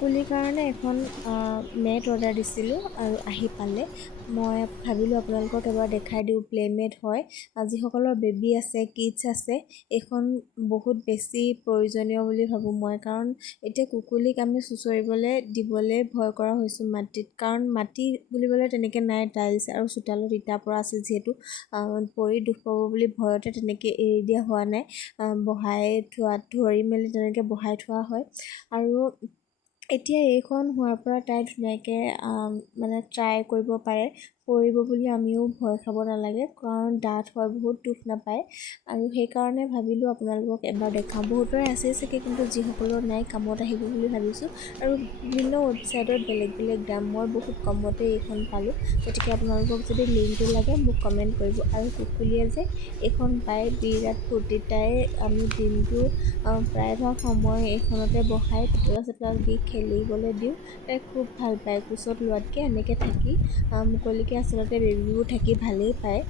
কুকুলিৰ কাৰণে এখন mat order দিছিলোঁ আৰু আহি পালে। মই ভাবিলোঁ আপোনালোকক এবাৰ দেখাই দিওঁ। প্লেমেট হয়, যিসকলৰ বেবী আছে, কিডছ আছে, এইখন বহুত বেছি প্ৰয়োজনীয় বুলি ভাবোঁ মই। কাৰণ এতিয়া কুকুলিক আমি চুঁচৰিবলৈ দিবলৈ ভয় কৰা হৈছোঁ মাটিত, কাৰণ মাটি বুলিবলৈ তেনেকৈ নাই, টাইলছ আৰু চোতালত ইটা পৰা আছে যিহেতু পৰি দুখ পাব বুলি ভয়তে তেনেকৈ এৰি দিয়া হোৱা নাই। বহাই ধৰি মেলি তেনেকৈ বহাই থোৱা হয়। আৰু এতিয়া এইখন হোৱাৰ পৰা তাই ধুনীয়াকৈ ট্ৰাই কৰিব পাৰে। পৰিব বুলি আমিও ভয় খাব নালাগে, কাৰণ ডাঠ হয়, বহুত দুখ নাপায়। আৰু সেইকাৰণে ভাবিলোঁ আপোনালোকক এবাৰ দেখাওঁ। বহুতৰে আছেই চাগে, কিন্তু যিসকলৰ নাই কামত আহিব বুলি ভাবিছোঁ। আৰু বিভিন্ন ৱেবছাইটত বেলেগ বেলেগ দাম, মই বহুত কমতে এইখন পালোঁ। গতিকে আপোনালোকক যদি লিংকটো লাগে মোক কমেণ্ট কৰিব। আৰু কুকুলিয়ে যে এইখন পাই বিৰাট ফূৰ্তি। তাই আমি দিনটো প্ৰায়ভাগ সময় এইখনতে বহাই পুতলা চুতলা দি খেলিবলৈ দিওঁ। তাই খুব ভাল পায় কোচত লোৱাতকৈ এনেকৈ থাকি। মুকলিকৈ আচলতে বেবীবোৰ থাকি ভালেই পায়।